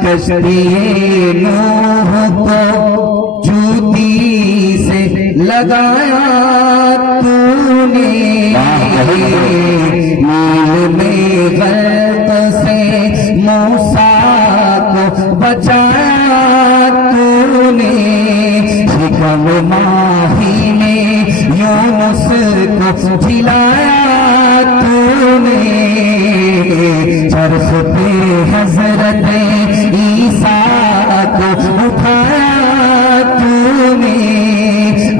कश्ती नूह को जूती से लगाया तूने, नील में गर्क से मूसा को बचाया तूने, शिकम माही में यूनुस को झिलाया तूने, चरख पे हजरत ईसा को उठाया तूने,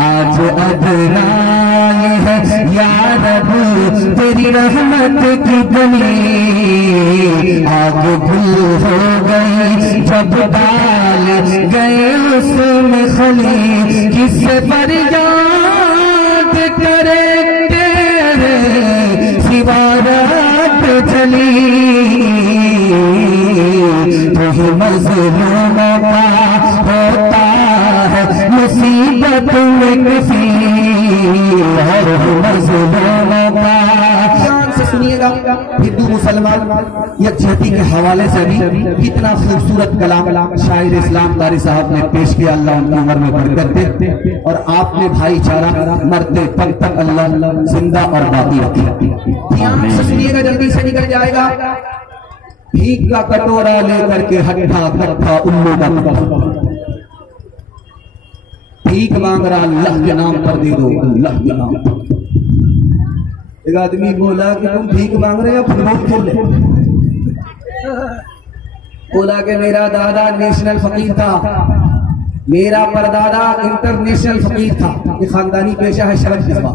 आज अदनाए है या रब तेरी रहमत की गली, आग गुल हो गई जब डाल गए उसमें खली, किससे फरियाद करे तेरे सिवा रात चली, तो ही मज़लूमों का होता है मुसीबत में किसी, हर मज़लूमों का। से सुनिएगा हिंदू मुसलमान यकजहती के हवाले से भी कितना खूबसूरत कलाम शायर इस्लाम कारी साहब ने पेश किया। अल्लाह उनकी उम्र में बरकत दे और आपने भाईचारा मरते तक तक अल्लाह जिंदा और बाकी रखे। ध्यान से सुनिएगा, जल्दी से निकल जाएगा। भीख का कटोरा लेकर के हट्ठा कट्ठा उल्लू का भीख मांग रहा, अल्लाह के नाम पर दे दो, अल्लाह के नाम पर। एक आदमी बोला कि तुम भीख मांग रहे हो फुटबॉल खेल ले। बोला कि मेरा दादा नेशनल फकीर था, मेरा परदादा इंटरनेशनल फकीर था, ये खानदानी पेशा है शरफ किस्मत।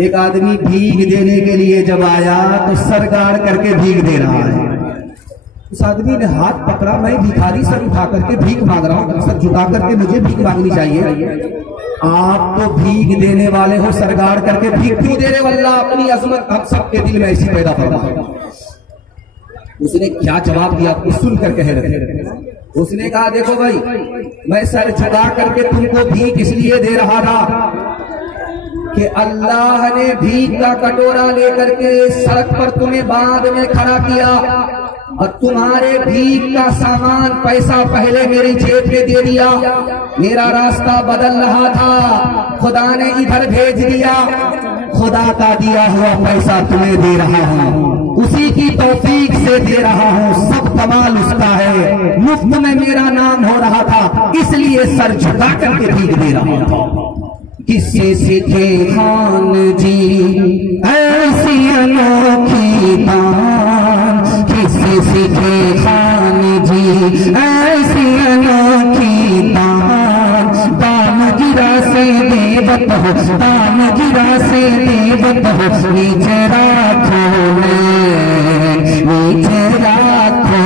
एक आदमी भीख देने के लिए जब आया तो सर गाड़ करके भीख दे रहा है। उस आदमी ने हाथ पकड़ा, मैं भिखारी सर उठा करके भीख मांग रहा हूँ, सर झुका करके मुझे भीख मांगनी चाहिए। आप तो भीख देने वाले हो, सरगाड़ करके भीख क्यों दे रहे हो? अल्लाह अपनी अजमत हम सबके दिल में ऐसी पैदा फरमा। उसने क्या जवाब दिया आपको सुन कर कह रहे। उसने कहा देखो भाई, मैं सर झुका करके तुमको भीख इसलिए दे रहा था कि अल्लाह ने भीख का कटोरा लेकर के सड़क पर तुम्हें बाद में खड़ा किया और तुम्हारे भीख का सामान पैसा पहले मेरी जेब में दे दिया। मेरा रास्ता बदल रहा था, खुदा ने इधर भेज दिया, खुदा का दिया हुआ पैसा तुम्हें दे रहा हूँ, उसी की तौफीक से दे रहा हूँ, सब कमाल उसका है। मुफ्त में मेरा नाम हो रहा था, इसलिए सर झुका करके भीख दे रहा था। किससे सीखे खान जी ऐसी अनोखी दान, किससे सीखे खान जी ऐसी अनोखी दान, दाम गिरा से देवत हो, दाम गिरा से देवत हो, नीचे राखो नीचे राखो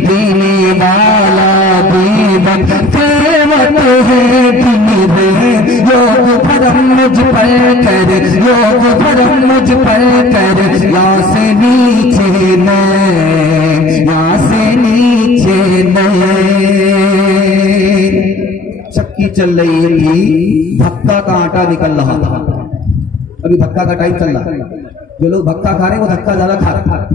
देने वाला देवत देवत है। योग भरम मुझ पर कर, योग भरम मुझ पर कर, यहाँ से नीचे न, यहाँ से नीचे न। चक्की चल रही थी, भक्का का आटा निकल रहा था। अभी भक्का का टाइम चल रहा है, जो लोग भक्का खा रहे हैं वो धक्का ज्यादा खा रहे हैं।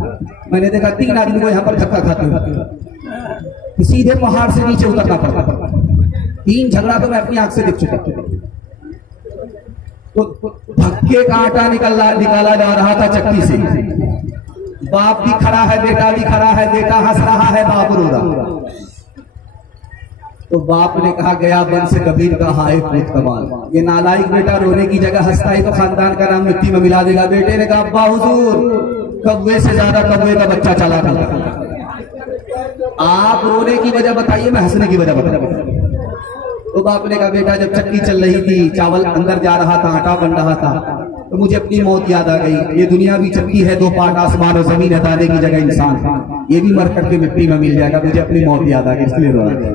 मैंने देखा 3 आदमी को यहाँ पर धक्का खाते हुए, सीधे पहाड़ से नीचे उतरना पड़ता। 3 झगड़ा तो मैं अपनी आंख से देख चुका। तो धक्के का आटा निकाला जा रहा था चक्की से। बाप भी खड़ा है, बेटा भी खड़ा है, बेटा हंस रहा है, बाप रो रहा। तो बाप ने कहा गया बन से कबीर का हाय पूत कमाल, ये नालायक बेटा रोने की जगह हंसता है तो खानदान का नाम मिट्टी में मिला देगा। बेटे ने कहा अब्बा हुजूर, कौवे से ज्यादा कौवे का बच्चा चला था। आप रोने की वजह बताइए, मैं हंसने की वजह बताऊं। तो बाप ने कहा बेटा जब चक्की चल रही थी, चावल अंदर जा रहा था, आटा बन रहा था, तो मुझे अपनी मौत याद आ गई। ये दुनिया भी चक्की है, 2 पार्ट आसमान और जमीन है, दाने की जगह इंसान, ये भी मर करके मिट्टी में मिल जाएगा, मुझे अपनी मौत याद आ गई, इसलिए रो रहा।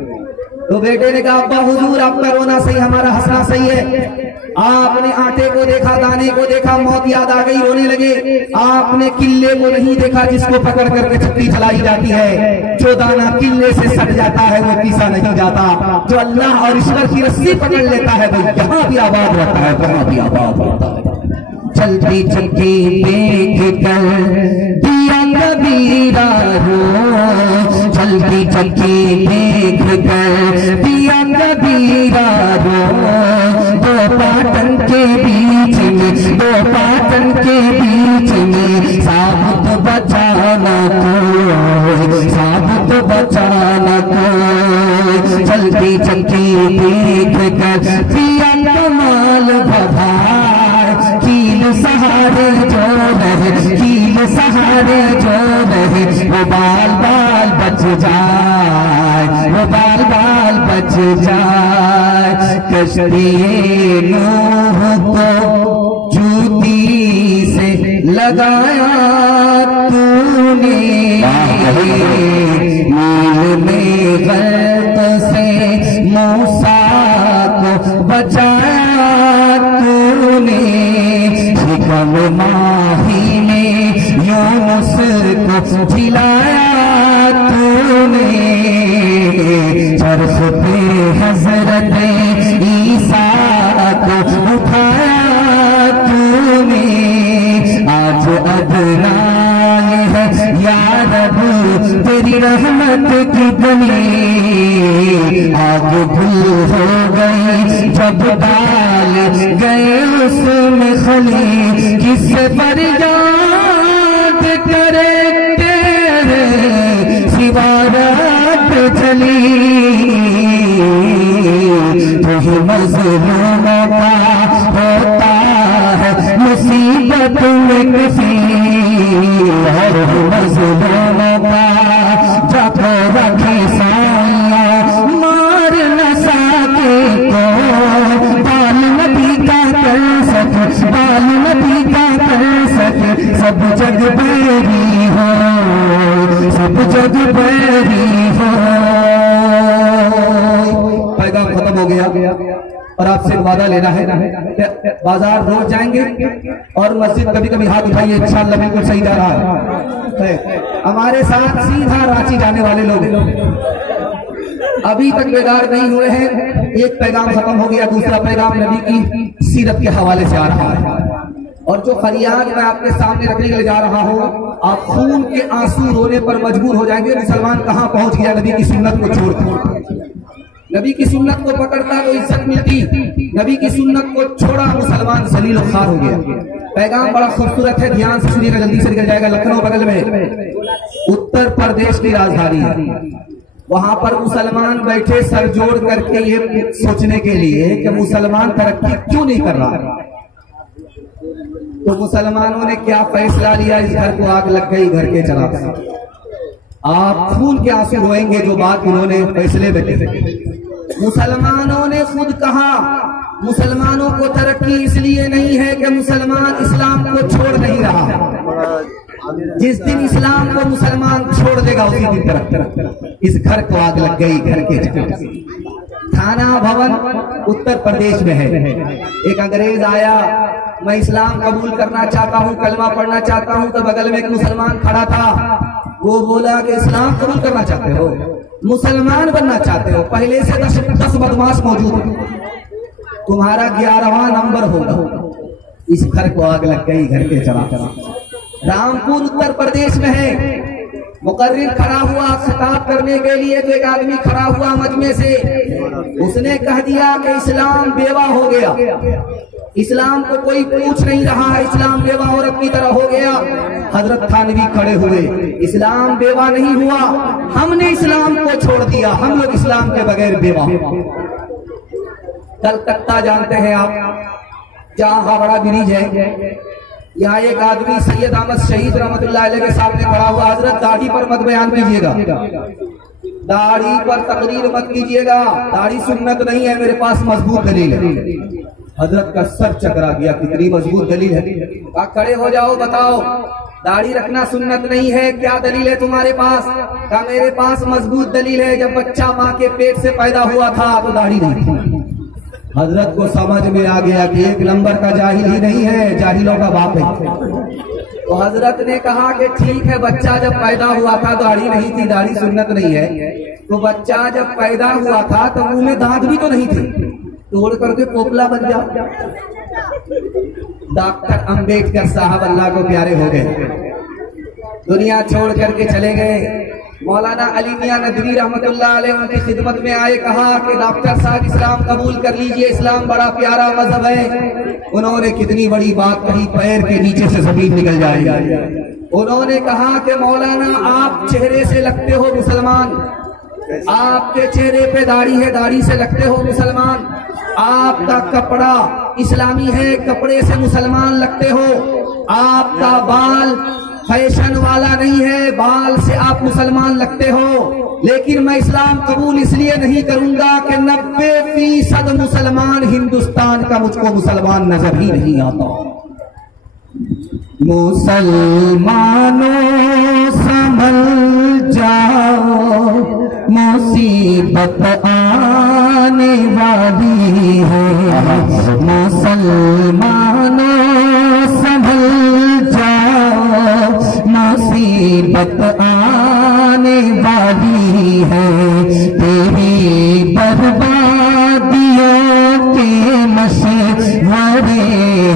तो बेटे ने कहा अब्बा हुजूर आपका रोना सही, हमारा हंसना सही है। आपने आटे को देखा, दाने को देखा, मौत याद आ गई, रोने लगे। आपने किले को नहीं देखा जिसको पकड़ करके चक्की चलाई जाती है। जो दाना किले से सट जाता है वो पीसा नहीं जाता। जो अल्लाह और ईश्वर की रस्सी पकड़ लेता है वो यहाँ भी आबाद रहता है, वहाँ भी आबाद रहता है। चलती चक्की देख कर दिया कबीरा चलती चलती देख कर पिया कबीरा रो, दो पाटन के बीच में, दो पाटन के बीच में साबुत बचाना को, साबुत बचाना को। चलती चलती देख कर पिया कमाल भभार, कील सहारे जो रहे, कील सहारे जो रहे, वो बाल बाल बच जाए, वो बाल बाल बच जाए। कश्ती नूह को जूती से लगाया तूने, नील में गर्त से मूसा को बचाया तूने, शिकम माही में यूनुस को झिलाया तूने, चरख पे हजरत ईसा को उठाया तूने। आज अदनाए है या रब तेरी रहमत की गली, आग गुल हो गई जब डाल गए उसमें खली, किससे फरियाद करे तेरे सिवा रात चली, तो ही मज़लूमों का होता है मुसीबत में किसी, हर मज़लूमों का जाको रखे साया, मार न सके को बाल नबी का कर सके, बाल नबी का कर सके। सब जग बैरी हो, सब जग बैरी हो। पैगाम खत्म हो गया और आपसे वादा लेना है कि बाजार रोज जाएंगे और मस्जिद कभी कभी हाथ उठाइए, इंशाअल्लाह बिल्कुल सही जा रहा है। हमारे साथ सीधा रांची जाने वाले लोग अभी तक बेदार नहीं हुए हैं। एक पैगाम खत्म हो गया, दूसरा पैगाम नबी की सीरत के हवाले से आ रहा है। और जो फरियाद मैं आपके सामने रखने के लिए जा रहा हूँ, आप खून के आंसू रोने पर मजबूर हो जाएंगे। मुसलमान कहाँ पहुंच गया नबी की सुन्नत को छोड़कर। नबी की सुन्नत को पकड़ता तो इज्जत मिलती, नबी की सुन्नत को छोड़ा मुसलमान जलील खार हो गया। पैगाम बड़ा खूबसूरत है, ध्यान से सुनिएगा, जल्दी से निकल जाएगा। लखनऊ बगल में उत्तर प्रदेश की राजधानी है, वहां पर मुसलमान बैठे सर जोड़ करके ये सोचने के लिए कि मुसलमान तरक्की क्यों नहीं कर रहा। तो मुसलमानों ने क्या फैसला लिया, इस घर को आग लग गई, घर के चला। आप खून के आंसू रोएंगे जो बात उन्होंने फैसले में की। मुसलमानों ने खुद कहा, मुसलमानों को तरक्की इसलिए नहीं है कि मुसलमान इस्लाम को छोड़ नहीं रहा। जिस दिन इस्लाम को मुसलमान छोड़ देगा उसी दिन तरक्की। इस घर को आग लग गई, घर के चला। थाना भवन उत्तर प्रदेश में है। एक अंग्रेज आया, मैं इस्लाम कबूल करना चाहता हूँ, कलमा पढ़ना चाहता हूँ। तो बगल में एक मुसलमान खड़ा था, वो बोला कि इस्लाम कबूल करना चाहते हो, मुसलमान बनना चाहते हो, पहले से 10 बदमाश मौजूद है, तुम्हारा 11वां नंबर होगा। इस घर को आग लग गई, घर के चला। रामपुर उत्तर प्रदेश में है। मुकर्रिर खड़ा हुआ खिताब करने के लिए, तो एक आदमी खड़ा हुआ मजमे से, उसने कह दिया कि इस्लाम बेवा हो गया, इस्लाम को कोई पूछ नहीं रहा है, इस्लाम बेवा औरत की तरह हो गया। हजरत थानवी खड़े हुए, इस्लाम बेवा नहीं हुआ, हमने इस्लाम को छोड़ दिया, हम लोग इस्लाम के बगैर बेवा। कलकत्ता जानते हैं आप, जहाँ हावड़ा ब्रिज है, यहाँ एक आदमी सैयद अहमद शहीद रहमतुल्लाह अलैह के सामने खड़ा हुआ। हजरत दाढ़ी पर मत बयान कीजिएगा, दाढ़ी पर तकरीर मत कीजिएगा, दाढ़ी सुन्नत नहीं है, मेरे पास मजबूत दलील है। हजरत का सर चकरा गया, कितनी मजबूत दलील है। कहा खड़े हो जाओ, बताओ दाढ़ी रखना सुन्नत नहीं है, क्या दलील है तुम्हारे पास? कहा मेरे पास मजबूत दलील है, जब बच्चा माँ के पेट से पैदा हुआ था तो दाढ़ी नहीं थी। हजरत को समझ में आ गया कि एक नंबर का जाहिल ही नहीं है, जाहिलों का बाप है। तो हजरत ने कहा कि ठीक है, बच्चा जब पैदा हुआ था दाढ़ी नहीं थी, दाढ़ी सुन्नत नहीं है, तो बच्चा जब पैदा हुआ था तो मुंह में दांत भी तो नहीं थे, तोड़ करके पोपला बन जा। डॉक्टर अंबेडकर साहब अल्लाह को प्यारे हो गए, दुनिया छोड़ करके चले गए। मौलाना अली मियां नदवी रहमतुल्लाह अलैह उनकी खिदमत में आए, कहा कि डॉक्टर साहब इस्लाम कबूल कर लीजिए, इस्लाम बड़ा प्यारा मजहब है। उन्होंने कितनी बड़ी बात कही, पैर के नीचे से जमीन निकल जाएगी। उन्होंने कहा कि मौलाना आप चेहरे से लगते हो मुसलमान, आपके चेहरे पे दाढ़ी है, दाढ़ी से लगते हो मुसलमान, आपका कपड़ा इस्लामी है, कपड़े से मुसलमान लगते हो, आपका बाल फैशन वाला नहीं है, बाल से आप मुसलमान लगते हो। लेकिन मैं इस्लाम कबूल इसलिए नहीं करूंगा कि 90% मुसलमान हिंदुस्तान का मुझको मुसलमान नजर ही नहीं आता। मुसलमानों संभल जाओ, मुसीबत आने वाली है। मुसलमानों संभल जाओ, मुसीबत आने वाली है। तेरी बर्बादियों के मशवरे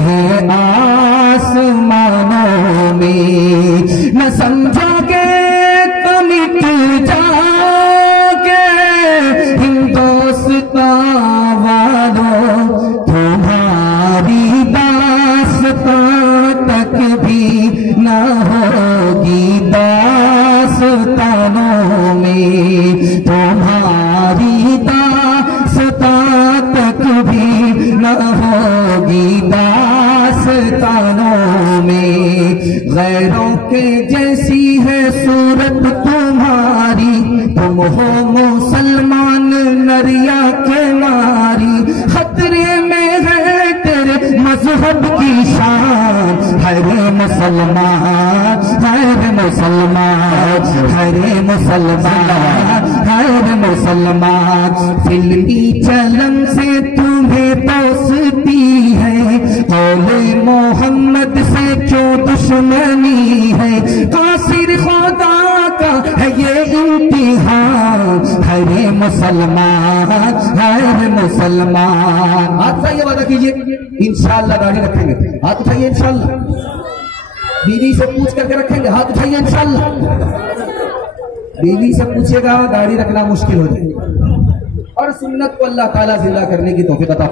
हैं आसमानों में। न समझोगे तो मिट जाओगे हिंदुस्तान वालों, तुम्हारी दास्तां तक भी न होगी दास्तानों में। तुम्हारी दास्तां तक भी न होगी दास्तानों में। गैरों के जैसी है सूरत तुम्हारी, तुम हो मुसलमान नरिया के मारी। खतरे में है तेरे मजहब की शान, हरे मुसलमान, हरे मुसलमान, हरे मुसलमान, हरे मुसलमान। फिल्मी चलन से तुम्हें दोस्ती है, औले मोहम्मद से क्यों दुश्मनी है। कासिर खुदा का है ये इम्तिहान, हरे मुसलमान, हरे मुसलमान। हाथ उठाइए, वादा कीजिए इंशाअल्लाह दाढ़ी रखेंगे। हाथ उठाइए इंशाअल्लाह। बीवी से पूछ करके रखेंगे, हाथ उठाइए इंशाअल्लाह। बीवी से पूछेगा दाढ़ी रखना मुश्किल हो जाएगा। और सुन्नत को अल्लाह ताला जिंदा करने की तौफीक अता